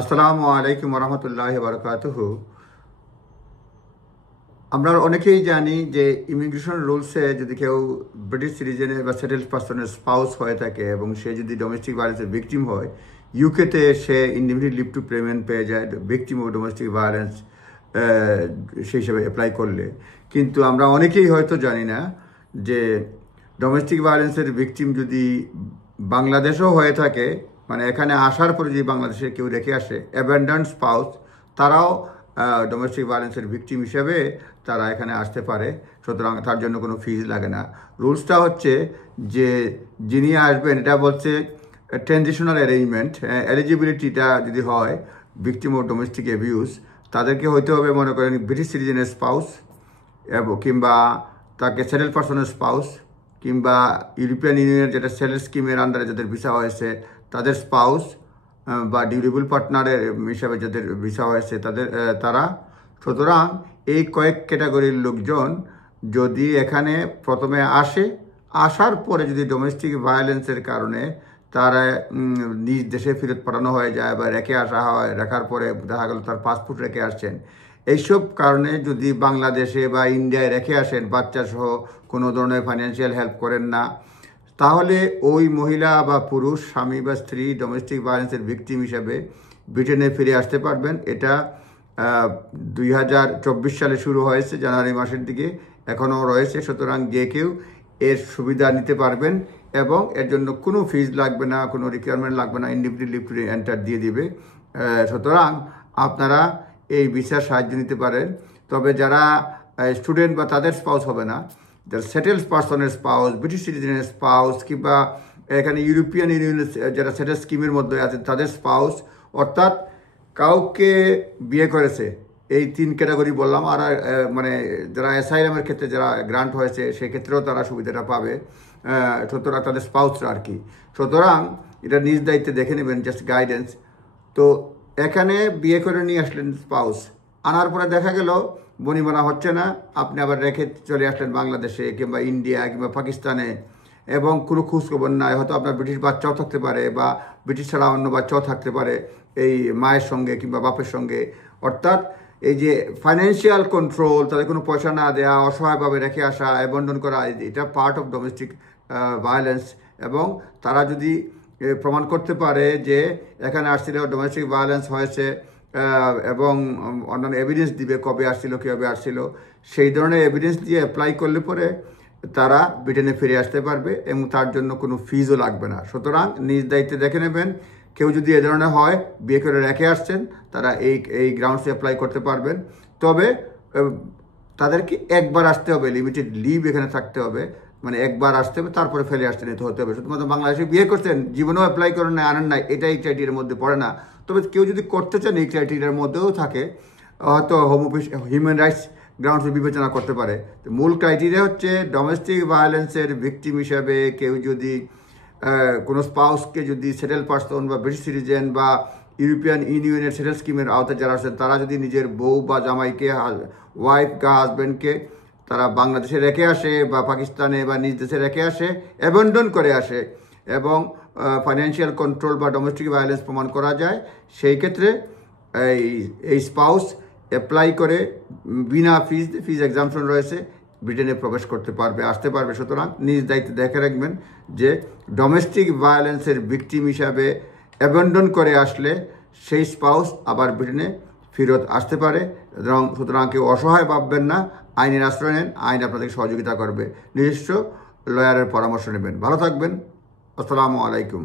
আসসালামু আলাইকুম রহমতুল্লাহি বারাকাতুহু। আমরা অনেকেই জানি যে ইমিগ্রেশন রুলসে যদি কেউ ব্রিটিশ সিটিজেনের বা সেটেলড পার্সনের স্পাউস হয়ে থাকে এবং সে যদি ডোমেস্টিক ভায়োলেন্সের ভিকটিম হয়, ইউকেতে সে ইনডিফিনিট লিভ টু পেমেন্ট পেয়ে যায় ভিকটিম অফ ডোমেস্টিক ভায়োলেন্স সেই হিসেবে অ্যাপ্লাই করলে। কিন্তু আমরা অনেকেই হয়তো জানি না যে ডোমেস্টিক ভায়োলেন্সের ভিকটিম যদি বাংলাদেশও হয়ে থাকে, মানে এখানে আসার পরে যদি বাংলাদেশে কেউ রেখে আসে অ্যাবান্ডন্ড স্পাউস, তারাও ডোমেস্টিক ভায়োলেন্সের ভিকটিম হিসেবে তারা এখানে আসতে পারে। সুতরাং তার জন্য কোনো ফিজ লাগে না। রুলসটা হচ্ছে যে যিনি আসবেন, এটা বলছে ট্রানজিশনাল অ্যারেঞ্জমেন্ট, এলিজিবিলিটিটা যদি হয় ভিকটিম অফ ডোমেস্টিক অ্যাবিউজ, তাদেরকে হইতে হবে মনে করেন ব্রিটিশ সিটিজেনের স্পাউস কিংবা তাকে সেটেল পার্সনের স্পাউস কিংবা ইউরোপিয়ান ইউনিয়নের যেটা সেটেল স্কিমের আন্ডারে যাদের ভিসা হয়েছে তাদের স্পাউস বা ডিউরেবল পার্টনারের হিসাবে যাদের ভিসা হয়েছে তারা। সুতরাং এই কয়েক ক্যাটাগরির লোকজন যদি এখানে প্রথমে আসার পরে যদি ডোমেস্টিক ভায়োলেন্সের কারণে তারা নিজ দেশে ফেরত পাঠানো হয়ে যায় বা রেখে আসা হয়, রাখার পরে দেখা গেল তার পাসপোর্ট রেখে আসছেন, এইসব কারণে যদি বাংলাদেশে বা ইন্ডিয়ায় রেখে আসেন বাচ্চা সহ, কোনো ধরনের ফাইন্যান্সিয়াল হেল্প করেন না, তাহলে ওই মহিলা বা পুরুষ, স্বামী বা স্ত্রী ডোমেস্টিক ভায়োলেন্সের ভিকটিম হিসাবে ব্রিটেনে ফিরে আসতে পারবেন। এটা 2024 সালে শুরু হয়েছে, জানুয়ারি মাসের দিকে, এখনও রয়েছে। সুতরাং যে কেউ এর সুবিধা নিতে পারবেন এবং এর জন্য কোনো ফিজ লাগবে না, কোনো রিকোয়ারমেন্ট লাগবে না, ইনডিফিনিট লিভ টু এন্টার দিয়ে দিবে। সুতরাং আপনারা এই ভিসার সাহায্য নিতে পারেন। তবে যারা স্টুডেন্ট বা তাদের স্পাউস হবে না, যারা সেটেলড পার্সনের স্পাউস, ব্রিটিশ সিটিজেনের স্পাউস কিংবা এখানে ইউরোপিয়ান ইউনিয়নের যারা সেটেল স্কিমের মধ্যে আছে তাদের স্পাউস, অর্থাৎ কাউকে বিয়ে করেছে, এই 3 ক্যাটাগরি বললাম। আর মানে যারা অ্যাসাইলামের ক্ষেত্রে যারা গ্রান্ট হয়েছে সেক্ষেত্রেও তারা সুবিধাটা পাবে। সুতরাং তাদের স্পাউসরা আর কি। সুতরাং এটা নিজ দায়িত্বে দেখে নেবেন, জাস্ট গাইডেন্স। তো এখানে বিয়ে করে নিয়ে আসলেন স্পাউস, আনার পরে দেখা গেল বনিবনা হচ্ছে না, আপনি আবার রেখে চলে আসলেন বাংলাদেশে কিংবা ইন্ডিয়া কিংবা পাকিস্তানে এবং কোনো খোঁজখবর নাই। হয়তো আপনার ব্রিটিশ বাচ্চাও থাকতে পারে বা ব্রিটিশ ছাড়া অন্য বাচ্চাও থাকতে পারে এই মায়ের সঙ্গে কিংবা বাপের সঙ্গে। অর্থাৎ এই যে ফাইন্যান্সিয়াল কন্ট্রোল, তাদের কোনো পয়সা না দেওয়া, অসহায়ভাবে রেখে আসা, অ্যাবন্ডন করা, এটা পার্ট অফ ডোমেস্টিক ভায়োলেন্স। এবং তারা যদি প্রমাণ করতে পারে যে এখানে আসছিল ডোমেস্টিক ভায়োলেন্স হয়েছে এবং অন্যান্য এভিডেন্স দিবে, কবে আসছিল, কীভাবে আসছিল, সেই ধরনের এভিডেন্স দিয়ে অ্যাপ্লাই করলে পরে তারা ব্রিটেনে ফিরে আসতে পারবে এবং তার জন্য কোনো ফিজও লাগবে না। সুতরাং নিজ দায়িত্বে দেখে নেবেন। কেউ যদি এ ধরনের হয়, বিয়ে করে রেখে আসছেন, তারা এই গ্রাউন্ডসে অ্যাপ্লাই করতে পারবেন। তবে তাদেরকে একবার আসতে হবে, লিমিটেড লিভ এখানে থাকতে হবে, মানে একবার আসতে হবে, তারপরে ফেলে আসতে নিতে হতে হবে। শুধুমাত্র বাংলাদেশে বিয়ে করছেন, জীবনেও অ্যাপ্লাই করেন না, আনেন নাই, এটাই ক্রাইটেরিয়ার মধ্যে পড়ে না। তবে কেউ যদি করতে চান এই ক্রাইটেরিয়ার মধ্যেও থাকে, হয়তো হোম অফিস হিউম্যান রাইটস গ্রাউন্ডসে বিবেচনা করতে পারে। তো মূল ক্রাইটেরিয়া হচ্ছে ডোমেস্টিক ভায়োলেন্সের ভিকটিম হিসাবে কেউ যদি কোনো স্পাউসকে যদি সেটেল পার্সন বা ব্রিটিশ সিটিজেন বা ইউরোপিয়ান ইউনিয়নের সেটেল স্কিমের আওতায় যারা আছেন তারা যদি নিজের বউ বা জামাইকে, ওয়াইফ বা হাজব্যান্ডকে তারা বাংলাদেশে রেখে আসে বা পাকিস্তানে বা নিজ দেশে রেখে আসে, অ্যাবন্ডন করে আসে এবং ফাইন্যান্সিয়াল কন্ট্রোল বা ডোমেস্টিক ভায়োলেন্স প্রমাণ করা যায়, সেই ক্ষেত্রে এই স্পাউস অ্যাপ্লাই করে বিনা ফিজ এক্সামশন রয়েছে, ব্রিটেনে প্রবেশ করতে পারবে, আসতে পারবে। সুতরাং নিজ দায়িত্বে দেখে রাখবেন যে ডোমেস্টিক ভায়োলেন্সের ভিকটিম হিসাবে অ্যাবন্ডন করে আসলে সেই স্পাউস আবার ব্রিটেনে ফেরত আসতে পারে। এবং সুতরাং কেউ অসহায় ভাববেন না, আইনের আশ্রয় নেন, আইন আপনাদেরকে সহযোগিতা করবে। নিজস্ব লয়ারের পরামর্শ নেবেন। ভালো থাকবেন। আসসালামু আলাইকুম।